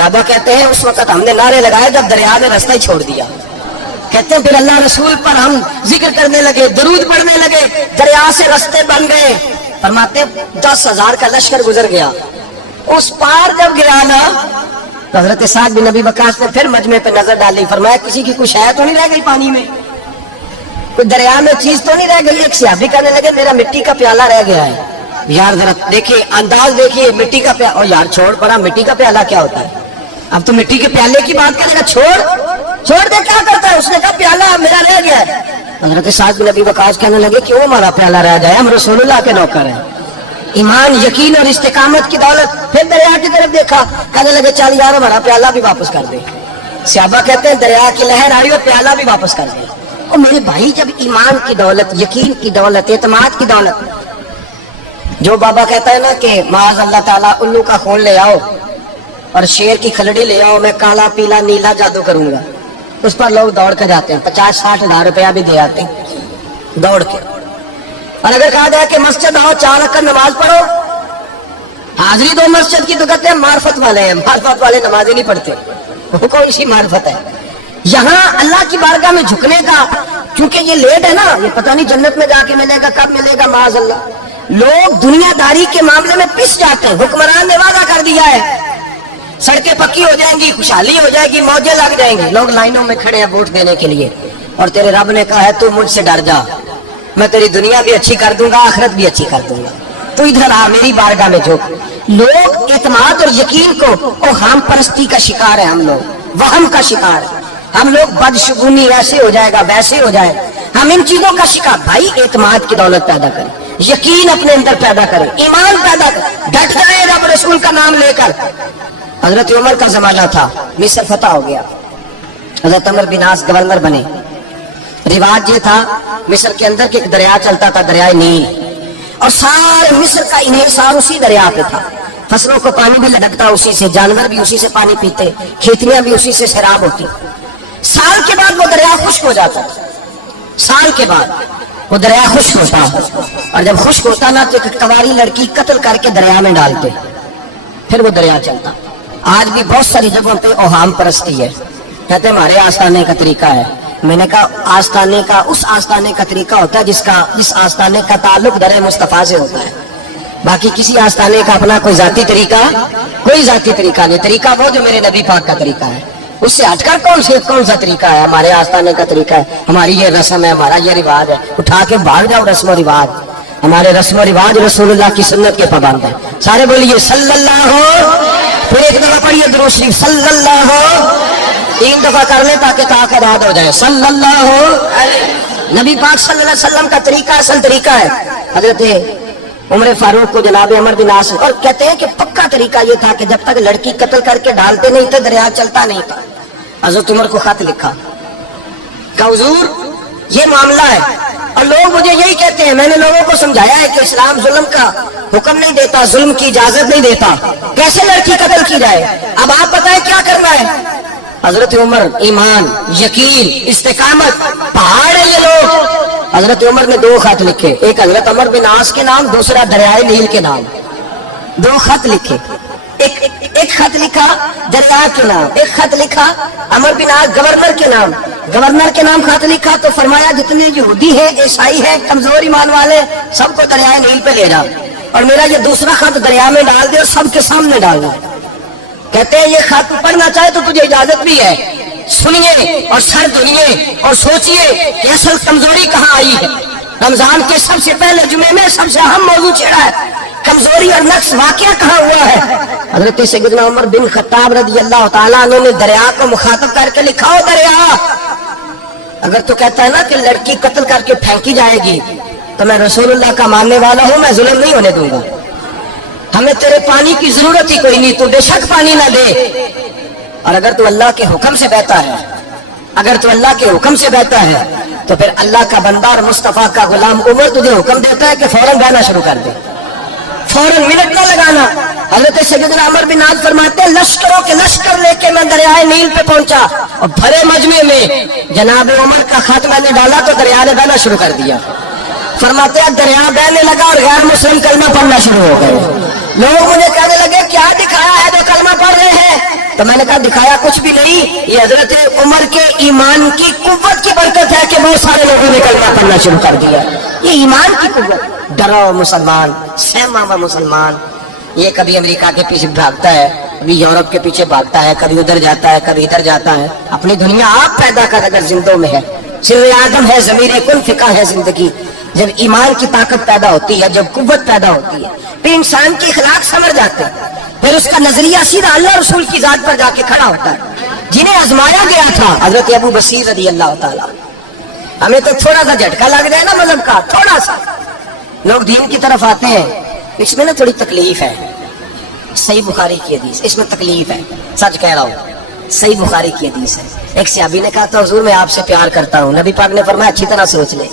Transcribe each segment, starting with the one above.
صحابہ کہتے ہیں اس وقت ہم نے نعرے لگائے جب دریا نے راستہ ہی چھوڑ دیا. کہتے ہیں پھر اللہ رسول پر ہم ذکر کرنے لگے, درود پڑھنے لگے, دریا سے راستے بن گئے. فرماتے 10,000 کا لشکر گزر گیا. اس پار جب گیا نا تو حضرت سعد بن نبی وقاص نے پھر مجمع پہ نظر ڈالی. فرمایا کسی کی کوئی شے تو نہیں رہ گئی پانی میں, کوئی دریا میں چیز تو نہیں رہ گئی. ایک صحابی کہنے لگے میرا مٹی کا پیالہ رہ گیا ہے. یار ذرا دیکھیے انداز دیکھیے, مٹی کا پیالہ. یار چھوڑ پڑا, مٹی کا پیالہ کیا ہوتا ہے؟ اب تو مٹی کے پیالے کی بات کرے گا. چھوڑ دے, کیا کرتا ہے؟ اس نے کہا پیالہ میرا رہ گیا ہے. حضرت سعد بن نبی وقاص کہنے لگے کیوں ہمارا پیالہ رہ جائے, ہم رسول اللہ کے نوکر ہیں. ایمان, یقین اور استقامت کی دولت. پھر دریا کی طرف دیکھا, کہنے لگے چل یار ہمارا پیالہ بھی واپس کر دے. صحابہ کہتے ہیں دریا کی لہر آئی اور پیالہ بھی واپس کر دے. اور میرے بھائی جب ایمان کی دولت, یقین کی دولت, اعتماد کی دولت, جو بابا کہتا ہے نا کہ معاذ اللہ تعالیٰ الو کا خون لے آؤ اور شیر کی کھلڑی لے آؤ, میں کالا پیلا نیلا جادو کروں گا, اس پر لوگ دوڑ کے جاتے ہیں. 50-60 ہزار روپیہ بھی دے آتے ہیں دوڑ کے. اور اگر کہا جائے کہ مسجد آؤ 4 رکعت نماز پڑھو, حاضری دو مسجد کی, تو کہتے ہیں معرفت والے ہیں. معرفت والے نمازیں نہیں پڑھتے, وہ کون سی معرفت ہے؟ یہاں اللہ کی بارگاہ میں جھکنے کا, کیونکہ یہ لیٹ ہے نا, یہ پتہ نہیں جنت میں جا کے ملے گا, کب ملے گا, معاذ اللہ. لوگ دنیا داری کے معاملے میں پس جاتے ہیں. حکمران نے وعدہ کر دیا ہے سڑکیں پکی ہو جائیں گی, خوشحالی ہو جائے گی, موجیں لگ جائیں گی, لوگ لائنوں میں کھڑے ہیں ووٹ دینے کے لیے. اور تیرے رب نے کہا ہے تو مجھ سے ڈر جا, میں تیری دنیا بھی اچھی کر دوں گا, آخرت بھی اچھی کر دوں گا, تو ادھر آ میری بارگاہ میں جھک. لوگ اعتماد اور یقین کو اوہام پرستی کا شکار ہے, ہم لوگ وہم کا شکار ہے. ہم لوگ بدشگونی ایسے ہو جائے گا, ویسے ہو جائے, ہم ان چیزوں کا شکار. بھائی اعتماد کی دولت پیدا کریں, یقین اپنے اندر پیدا کریں, ایمان پیدا کریں, ڈٹ رہے رب رسول کا نام لے کر. حضرت عمر کا زمانہ تھا, مصر فتح ہو گیا, حضرت عمر بن عاص گورنر بنے. رواج یہ تھا مصر کے اندر کہ ایک دریا چلتا تھا, دریائے نیل, اور سارے مصر کا انحصار اسی دریا پہ تھا. فصلوں کو پانی بھی لٹکتا اسی سے, جانور بھی اسی سے پانی پیتے, کھیتیاں بھی اسی سے سیراب ہوتی. سال کے بعد وہ دریا خشک ہو جاتا, سال کے بعد وہ دریا خشک ہوتا, اور جب خشک ہوتا نا تو ایک کنواری لڑکی قتل کر کے دریا میں ڈالتے, پھر وہ دریا چلتا. آج بھی بہت ساری جگہوں پہ اوہام پرستی ہے, کہتے ہیں ہمارے آستانے کا طریقہ ہے. میں نے کہا آستانے کا, اس آستانے کا طریقہ ہوتا ہے جس آستانے کا تعلق در مصطفیٰ سے ہوتا ہے. باقی کسی آستانے کا اپنا کوئی ذاتی طریقہ نہیں. طریقہ وہ جو میرے نبی پاک کا طریقہ ہے, اس سے ہٹ کر کون سا طریقہ ہے؟ ہمارے آستانے کا طریقہ ہے, ہماری یہ رسم ہے, ہمارا یہ رواج ہے. اٹھا کے بھاگ جاؤ رسم و رواج. ہمارے رسم و رواج رسول اللہ کی سنت کے پابند ہیں. سارے بولیے صلی اللہ ہو, پھر ایک دفعہ پڑھیے درود شریف صلی اللہ ہو, 3 دفعہ کر لیں تاکہ طاقت یاد ہو جائے. صلی اللہ ہو. نبی پاک صلی اللہ علیہ وسلم کا طریقہ اصل طریقہ ہے. حضرت عمر فاروق کو جناب عمر بن عاص, اور کہتے ہیں کہ پکا طریقہ یہ تھا کہ جب تک لڑکی قتل کر کے ڈالتے نہیں تھے دریا چلتا نہیں تھا. حضرت عمر کو خط لکھا کہ حضور یہ معاملہ ہے, اور لوگ مجھے یہی کہتے ہیں. میں نے لوگوں کو سمجھایا ہے کہ اسلام ظلم کا حکم نہیں دیتا, ظلم کی اجازت نہیں دیتا, کیسے لڑکی قتل کی جائے. اب آپ بتائیں کیا کرنا ہے. حضرت عمر ایمان, یقین, استقامت, پہاڑ ہے یہ لوگ. حضرت عمر نے 2 خط لکھے, ایک حضرت عمر بن عاص کے نام, دوسرا دریائے نیل کے نام. 2 خط لکھے, ایک خط لکھا دریا کے نام, ایک خط لکھا عمر بن عاص گورنر کے نام. گورنر کے نام خط لکھا تو فرمایا جتنے یہودی ہیں, عیسائی ہیں, کمزور ایمان والے, سب کو دریائے نیل پہ لے جاؤ, اور میرا یہ دوسرا خط دریا میں ڈال دے اور سب کے سامنے ڈالنا. کہتے ہیں یہ خط پڑھنا چاہے تو تجھے اجازت بھی ہے, سنیے اور سر دھوئیے اور سوچئے کہ اصل کمزوری کہاں آئی ہے. رمضان کے سب سے پہلے جمعے میں سب سے اہم موضوع چھیڑا ہے, کمزوری اور نقص واقعہ کہاں ہوا ہے. حضرت سیدنا عمر بن خطاب رضی اللہ تعالیٰ عنہ نے دریا کو مخاطب کر کے لکھا, ہو دریا اگر تو کہتا ہے نا کہ لڑکی قتل کر کے پھینکی جائے گی تو میں رسول اللہ کا ماننے والا ہوں, میں ظلم نہیں ہونے دوں گا. ہمیں تیرے پانی کی ضرورت ہی کوئی نہیں, تو بے شک پانی نہ دے. اور اگر تو اللہ کے حکم سے بہتا ہے, تو پھر اللہ کا بندہ اور مصطفیٰ کا غلام عمر تجھے حکم دیتا ہے کہ فوراً بہنا شروع کر دے, فوراً منٹ نہ لگانا. حضرت سیدنا عمر بن عاص فرماتے ہیں لشکروں کے لشکر لے کے میں دریائے نیل پہ پہنچا, اور بھرے مجمع میں جناب عمر کا خط میں نے ڈالا تو دریا نے بہنا شروع کر دیا. فرماتے ہیں دریا بہنے لگا اور غیر مسلم کلمہ پڑھنا شروع ہو گئے. لوگ مجھے کہنے لگے کیا دکھایا ہے جو کلمہ پڑھ رہے ہیں. تو میں نے کہا دکھایا کچھ بھی نہیں, یہ حضرت عمر کے ایمان کی قوت کی برکت ہے کہ بہت سارے لوگوں نے کلمہ پڑھنا شروع کر دیا. یہ ایمان کی قوت. ڈرا ہوا مسلمان, سہما ہوا مسلمان, یہ کبھی امریکہ کے پیچھے بھاگتا ہے, کبھی یورپ کے پیچھے بھاگتا ہے, کبھی ادھر جاتا ہے, کبھی ادھر جاتا ہے. اپنی دنیا آپ پیدا کر اگر زندوں میں ہے, سر آدم ہے, ضمیر کن فقہ ہے زندگی. جب ایمان کی طاقت پیدا ہوتی ہے, جب قوت پیدا ہوتی ہے, پھر انسان کے اخلاق سمجھ جاتے ہیں, پھر اس کا نظریہ سیدھا اللہ رسول کی ذات پر جا کے کھڑا ہوتا ہے. جنہیں آزمایا گیا تھا حضرت ابو بصیر رضی اللہ تعالیٰ, ہمیں تو تھوڑا سا جھٹکا لگ جائے نا مذہب کا, تھوڑا سا لوگ دین کی طرف آتے ہیں, اس میں نا تھوڑی تکلیف ہے. صحیح بخاری کی حدیث, اس میں تکلیف ہے, سچ کہہ رہا ہوں, صحیح بخاری کی حدیث ہے. ایک صحابی نے کہا تو حضور میں آپ سے پیار کرتا ہوں. نبی پاک نے فرمایا اچھی طرح سوچ لے.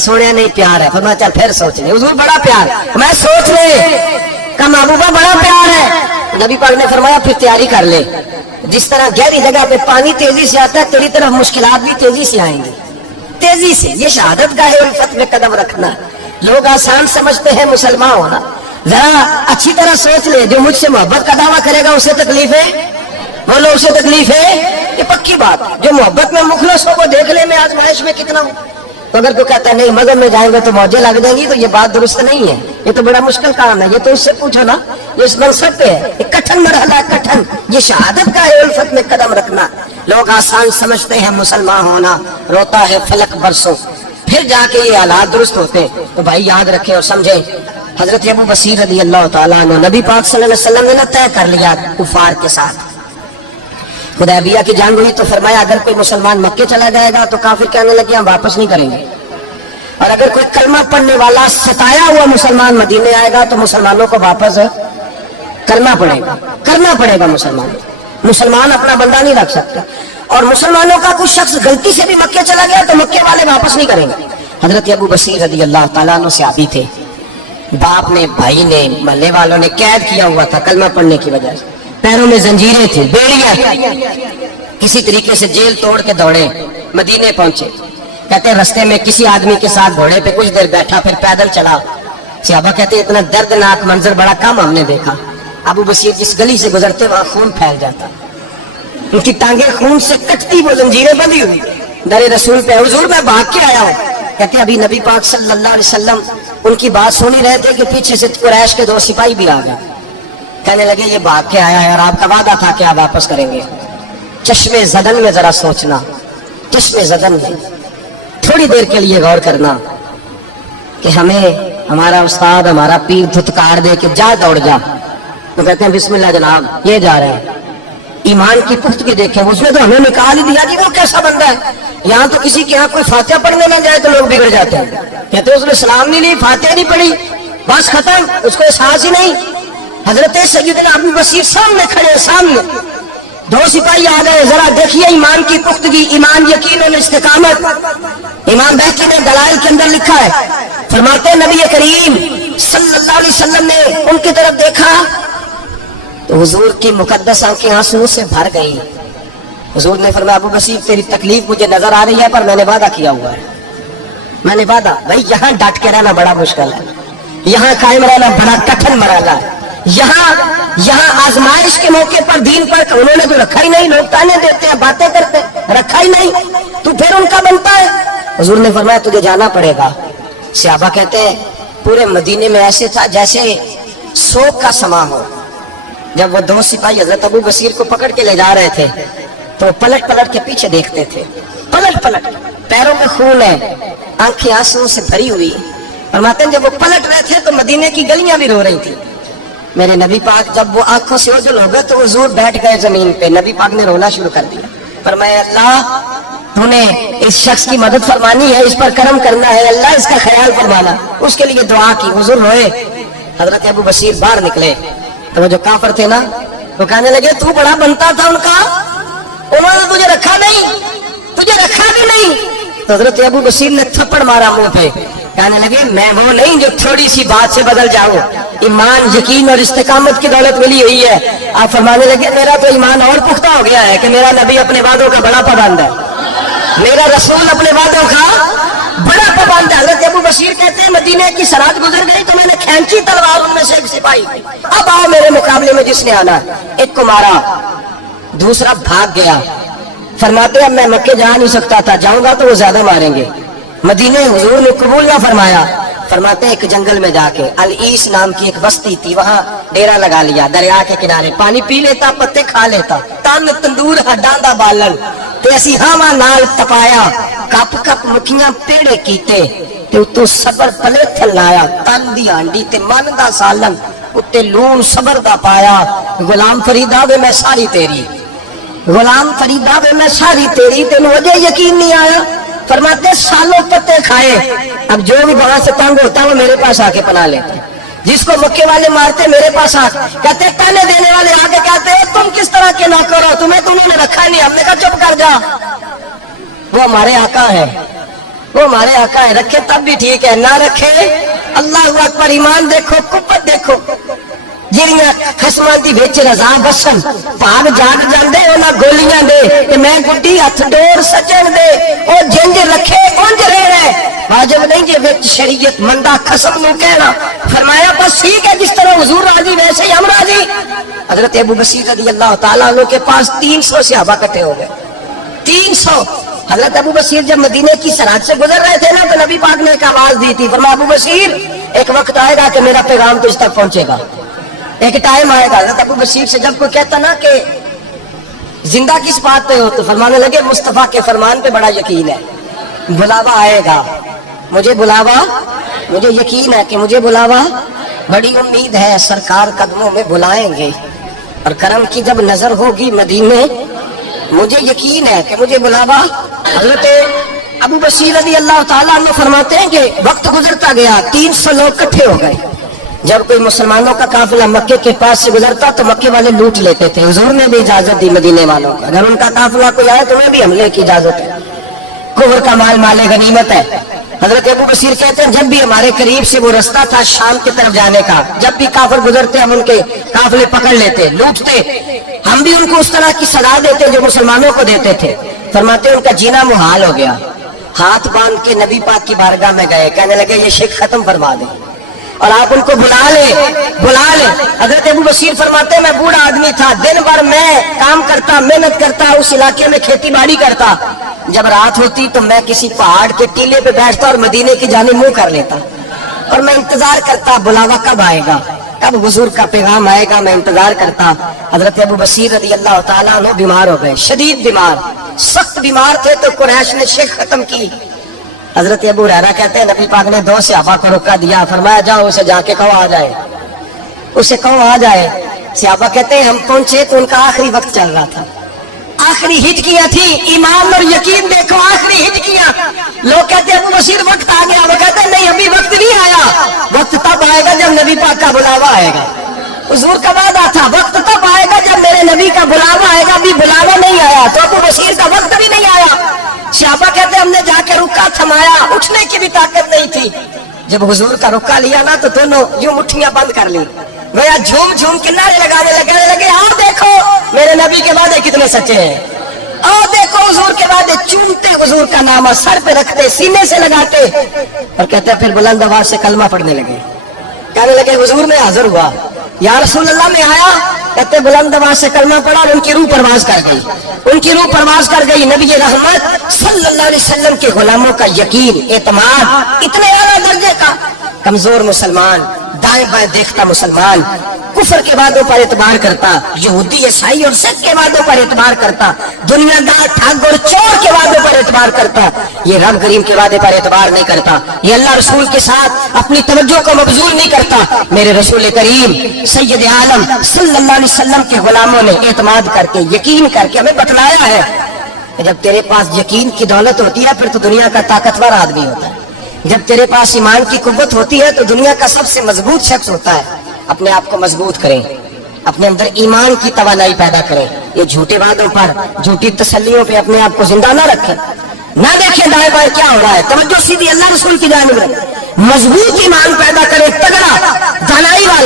سونے نہیں پیار ہے, فرمایا چل پھر سوچ لے. حضور بڑا پیار, میں سوچ لے. کہا محبوبہ بڑا پیار ہے. نبی پاک نے فرمایا پھر تیاری کر لے, جس طرح گہری جگہ پہ پانی تیزی سے آتا ہے تیری طرف مشکلات بھی تیزی سے آئیں گی, تیزی سے. یہ شہادت گاہ الفت میں قدم رکھنا. لوگ آسان سمجھتے ہیں مسلمان ہونا, ذرا اچھی طرح سوچ لے. جو مجھ سے محبت کا دعویٰ کرے گا اسے تکلیف ہے, بولو اسے تکلیف ہے, یہ پکی بات. جو محبت میں مخلص ہو وہ دیکھ لے میں آزمائش میں کتنا ہوں. تو اگر تو کہتا ہے نہیں مذہب میں جائیں گے تو موجیں لگ جائیں گی, تو یہ بات درست نہیں ہے. یہ تو بڑا مشکل کام ہے. یہ تو اس سے پوچھو نا, یہ اس منصب پہ ہے, یہ کٹھن مرحلہ ہے, کٹھن. یہ شہادت کا الفت میں قدم رکھنا. لوگ آسان سمجھتے ہیں مسلمان ہونا, روتا ہے فلک برسوں, پھر جا کے یہ حالات درست ہوتے. تو بھائی یاد رکھیں اور سمجھیں, حضرت ابو بصیر رضی اللہ تعالیٰ عنہ, نبی پاک صلی اللہ علیہ وسلم نے طے کر لیا کفار کے ساتھ. حدیبیہ کی جنگ ہوئی تو فرمایا اگر کوئی مسلمان مکے چلا جائے گا تو کافر کہنے لگے ہم واپس نہیں کریں گے, اور اگر کوئی کلمہ پڑھنے والا ستایا ہوا مسلمان مدینے آئے گا تو مسلمانوں کو واپس کرنا پڑے گا. مسلمان اپنا بندہ نہیں رکھ سکتا. اور مسلمانوں کا کچھ شخص غلطی سے بھی مکے چلا گیا تو مکے والے واپس نہیں کریں گے. حضرت ابو بصیر رضی اللہ تعالیٰ عنہ صحابی تھے. باپ نے, بھائی نے, محلے والوں نے قید کیا ہوا تھا کلمہ پڑھنے کی وجہ سے. پیروں میں زنجیریں تھیں, بیڑیاں. کسی طریقے سے جیل توڑ کے دوڑے, مدینے پہنچے. کہتے ہیں رستے میں کسی آدمی کے ساتھ گھوڑے پہ کچھ دیر بیٹھا, پھر پیدل چلا. صحابہ کہتے ہیں اتنا دردناک منظر بڑا کم ہم نے دیکھا. ابو بصیر جس گلی سے گزرتے وہاں خون پھیل جاتا, ان کی ٹانگیں خون سے کٹتی, وہ زنجیریں بندھی ہوئی. در رسول پہ حضور میں بھاگ کے آیا ہوں. کہتے ابھی نبی پاک صلی اللہ علیہ وسلم ان کی بات سن ہی رہے تھے کہ پیچھے سے قریش کے 2 سپاہی بھی آ گئے. کہنے لگے یہ بھاگ کے آیا ہے اور آپ کا وعدہ تھا کہ آپ واپس کریں گے. چشمے زدن میں ذرا سوچنا, چشمے زدن میں تھوڑی دیر کے لیے غور کرنا کہ ہمیں ہمارا استاد, ہمارا پیر دھتکار دے کہ جا دوڑ جا, تو کہتے ہیں بسم اللہ جناب یہ جا رہے ہیں. ایمان کی پختگی دیکھیں, اس نے تو ہمیں نکال ہی دیا کہ وہ کیسا بندہ ہے. یہاں تو کسی کے یہاں کوئی فاتحہ پڑھنے نہ جائے تو لوگ بگڑ جاتے ہیں. کہتے ہیں اس نے سلام نہیں لی, فاتحہ نہیں پڑھی, بس ختم, اس کو احساس ہی نہیں. حضرت سیدنا ابو بصیر سامنے کھڑے, سامنے 2 سپاہی آ گئے. ذرا دیکھیے ایمان کی پختگی, ایمان, یقین اور استقامت. امام بہقی نے دلائل کے اندر لکھا ہے, فرماتے ہیں نبی کریم صلی اللہ علیہ وسلم نے ان کی طرف دیکھا تو حضور کی مقدس آنکھیں آنسو سے بھر گئی. حضور نے فرمایا ابو بصیر تیری تکلیف مجھے نظر آ رہی ہے, پر میں نے وعدہ کیا ہوا ہے. میں نے وعدہ, بھائی یہاں ڈٹ کے رہنا بڑا مشکل ہے, یہاں قائم رہنا بڑا کٹھن مرحلہ ہے. یہاں آزمائش کے موقع پر دین پر انہوں نے تو رکھا ہی نہیں. لوگ تانے دیتے ہیں, باتیں کرتے ہیں, رکھا ہی نہیں, تو پھر ان کا بنتا ہے. حضور نے فرمایا تجھے جانا پڑے گا. صحابہ کہتے ہیں پورے مدینے میں ایسے تھا جیسے سوگ کا سما ہو. جب وہ 2 سپاہی حضرت ابو بصیر کو پکڑ کے لے جا رہے تھے تو پلٹ پلٹ کے پیچھے دیکھتے تھے, پلٹ پلٹ, پیروں میں خون ہے, آنکھیں آنسو سے بھری ہوئی. فرماتے ہیں جب وہ پلٹ رہے تھے تو مدینے کی گلیاں بھی رو رہی تھی. میرے نبی پاک جب وہ آنکھوں سے اوجھل ہو گئے تو حضور بیٹھ گئے زمین پہ. نبی پاک نے رونا شروع کر دیا. فرمایا اللہ تو نے اس شخص کی مدد فرمانی ہے, اس پر کرم کرنا ہے, اللہ اس کا خیال فرمانا. اس کے لیے دعا کی, حضور روئے. حضرت ابو بصیر باہر نکلے تو وہ جو کافر تھے نا وہ کہنے لگے تو بڑا بنتا تھا ان کا, انہوں نے تجھے رکھا نہیں, تجھے رکھا بھی نہیں. تو حضرت ابو بصیر نے تھپڑ مارا منہ پہ, کہنے لگے میں وہ نہیں جو تھوڑی سی بات سے بدل جاؤں. ایمان, یقین اور استقامت کی دولت ملی ہوئی ہے. آپ فرمانے لگے میرا تو ایمان اور پختہ ہو گیا ہے کہ میرا نبی اپنے وعدوں کا بڑا پابند ہے, میرا رسول اپنے وعدوں کا بڑا پابند ہے. حضرت ابو بصیر کہتے ہیں مدینے کی سرحد گزر گئی تو میں نے کھینچی تلوار ان میں سے ایک سپاہی, اب آؤ میرے مقابلے میں جس نے آنا ہے. ایک کو مارا, دوسرا بھاگ گیا. فرماتے اب میں مکے جا نہیں سکتا تھا, جاؤں گا تو وہ زیادہ ماریں گے. مدینے حضور نے قبول نہ فرمایا. فرماتے ایک جنگل میں جا کے العیس نام کی ایک بستی تھی, وہاں ڈیرا لگا لیا دریا کے کنارے. پانی پی لیتا, پتے کھا لیتا, تن تندور ہڈاں دا بالن تے اسی ہاواں نال تپایا. کپ کپ مٹھیاں پیڑے کیتے تے اتوں صبر پلے تھلایا. تن دی ہانڈی تے من دا سالن اتے لون صبر دا پایا. غلام فریدا وے میں ساری تیری, غلام فریدا وے میں ساری تیری. تینوں وجہ یقین نہیں آیا؟ فرماتے سالوں پتے کھائے, اب جو بھی وہاں سے تنگ ہوتا ہے وہ میرے پاس آ کے پناہ لیتا. جس کو مکے والے مارتے میرے پاس آ کہتے, تانے دینے والے آگے کہتے تم کس طرح کے نوکر ہو, تمہیں تو انہوں نے رکھا نہیں. ہم نے کہا چپ کر جا, وہ ہمارے آقا ہے, وہ ہمارے آقا ہے. رکھے تب بھی ٹھیک ہے, نہ رکھے اللہ اکبر. ایمان دیکھو, قوت دیکھو. جڑیاں خصماں دی وچ رضا بسن بھاگ جاگ جاندے انہاں گولیاں دے تے میں گڈی ہتھ ڈور سجن دے. او جنج رکھے اونج رہنا ہے, واجب نہیں جے وچ شریعت مندا قسم نو کہنا. فرمایا بس ٹھیک ہے, جس طرح حضور راضی ویسے ہی ہم راضی. حضرت ابو بصیر رضی اللہ تعالیٰ عنہ کے پاس 300 صحابہ اکٹھے ہو گئے. 300. حضرت ابو بصیر جب مدینے کی سرحد سے گزر رہے تھے نا تو نبی پاک نے ایک آواز دی تھی. فرمایا ابو بصیر ایک وقت آئے گا کہ میرا پیغام تجھ تک پہنچے گا, ایک ٹائم آئے گا. حضرت ابو بصیر سے جب کوئی کہتا نا کہ زندہ کس بات پہ ہو, تو فرمانے لگے مصطفیٰ کے فرمان پہ بڑا یقین ہے, بلاوا آئے گا, مجھے بلاوا, مجھے یقین ہے کہ مجھے بلاوا, بڑی امید ہے سرکار قدموں میں بلائیں گے, اور کرم کی جب نظر ہوگی مدینے مجھے یقین ہے کہ مجھے بلاوا. حضرت ابو بصیر رضی اللہ تعالیٰ عنہ فرماتے ہیں کہ وقت گزرتا گیا, 300 لوگ اکٹھے ہو گئے. جب کوئی مسلمانوں کا قافلہ مکے کے پاس سے گزرتا تو مکے والے لوٹ لیتے تھے. حضور نے بھی اجازت دی مدینے والوں کو, اگر ان کا قافلہ کوئی آئے تو انہیں بھی حملے کی اجازت ہے. کفر کا مال مال غنیمت ہے. حضرت ابو بصیر کہتے ہیں جب بھی ہمارے قریب سے وہ رستہ تھا شام کی طرف جانے کا, جب بھی کافر گزرتے ہم ان کے قافلے پکڑ لیتے, لوٹتے. ہم بھی ان کو اس طرح کی سزا دیتے جو مسلمانوں کو دیتے تھے. فرماتے ان کا جینا محال ہو گیا. ہاتھ باندھ کے نبی پاک کی بارگاہ میں گئے, کہنے لگے یہ شرک ختم فرما دیں اور آپ ان کو بلا لیں, بلا لیں. حضرت ابو بصیر فرماتے میں بوڑھا آدمی تھا, دن بھر میں کام کرتا, محنت کرتا, اس علاقے میں کھیتی باڑی کرتا. جب رات ہوتی تو میں کسی پہاڑ کے ٹیلے پہ بیٹھتا اور مدینے کی جانب منہ کر لیتا, اور میں انتظار کرتا بلاوا کب آئے گا, کب حضور کا پیغام آئے گا, میں انتظار کرتا. حضرت ابو بصیر رضی اللہ تعالیٰ عنہ بیمار ہو گئے, شدید بیمار, سخت بیمار تھے. تو قریش نے شرک ختم کی. حضرت ابو ہریرہ کہتے ہیں نبی پاک نے 2 صحابہ کو روکا دیا, فرمایا جاؤ اسے جا کے کہو آ جائے, اسے کہو آ جائے. صحابہ کہتے ہیں ہم پہنچے تو ان کا آخری وقت چل رہا تھا, آخری ہچکیاں تھی. ایمان اور یقین دیکھو, آخری ہچکیاں. لوگ کہتے ہیں ابو بصیر وقت آ گیا, وہ کہتے ہیں نہیں ابھی وقت نہیں آیا, وقت تب آئے گا جب نبی پاک کا بلاوا آئے گا. حضور کا وعدہ تھا وقت تب آئے گا جب میرے نبی کا بلاوا آئے گا, ابھی بلاوا نہیں آیا تو ابو بصیر کا وقت بھی نہیں آیا. صحابہ کہتے ہم نے جا کے رکا تھمایا, اٹھنے کی بھی طاقت نہیں تھی. جب حضور کا رکا لیا نا تو دونوں یوں مٹھیاں بند کر لی, گویا جھوم جھوم کے نعرے لگانے لگے آؤ دیکھو میرے نبی کے وعدے کتنے سچے ہیں, آؤ دیکھو حضور کے وعدے. چومتے حضور کا نام سر پہ رکھتے, سینے سے لگاتے, اور کہتے پھر بلند آواز سے کلمہ پڑھنے لگے. کہنے لگے حضور میں حاضر ہوا, یا رسول اللہ میں آیا. کہتے بلند آواز سے کلمہ پڑھا اور ان کی روح پرواز کر گئی, ان کی روح پرواز کر گئی. نبی رحمت صلی اللہ علیہ وسلم کے غلاموں کا یقین, اعتماد اتنے اعلیٰ درجے کا. کمزور مسلمان, دائیں بائیں دیکھتا مسلمان, کفر کے وعدوں پر اعتبار کرتا, یہودی عیسائی اور سکھ کے وعدوں پر اعتبار کرتا, دنیا دار ٹھگ اور چور کے وعدوں پر اعتبار کرتا, یہ رب کریم کے وعدے پر اعتبار نہیں کرتا, یہ اللہ رسول کے ساتھ اپنی توجہ کو مبذول نہیں کرتا. میرے رسول کریم سید عالم صلی اللہ علیہ وسلم کے غلاموں نے اعتماد کر کے, یقین کر کے ہمیں بتلایا ہے کہ جب تیرے پاس یقین کی دولت ہوتی ہے پھر تو دنیا کا طاقتور آدمی ہوتا ہے. جب تیرے پاس ایمان کی قوت ہوتی ہے تو دنیا کا سب سے مضبوط شخص ہوتا ہے. اپنے آپ کو مضبوط کریں, اپنے اندر ایمان کی توانائی پیدا کریں. یہ جھوٹے وعدوں پر, جھوٹی تسلیوں پہ اپنے آپ کو زندہ نہ رکھیں, نہ دیکھیں دائیں بائیں کیا ہو رہا ہے, توجہ سیدھی اللہ رسول کی جانب رکھیں. مضبوط ایمان پیدا کریں, تگڑا دانائی والا.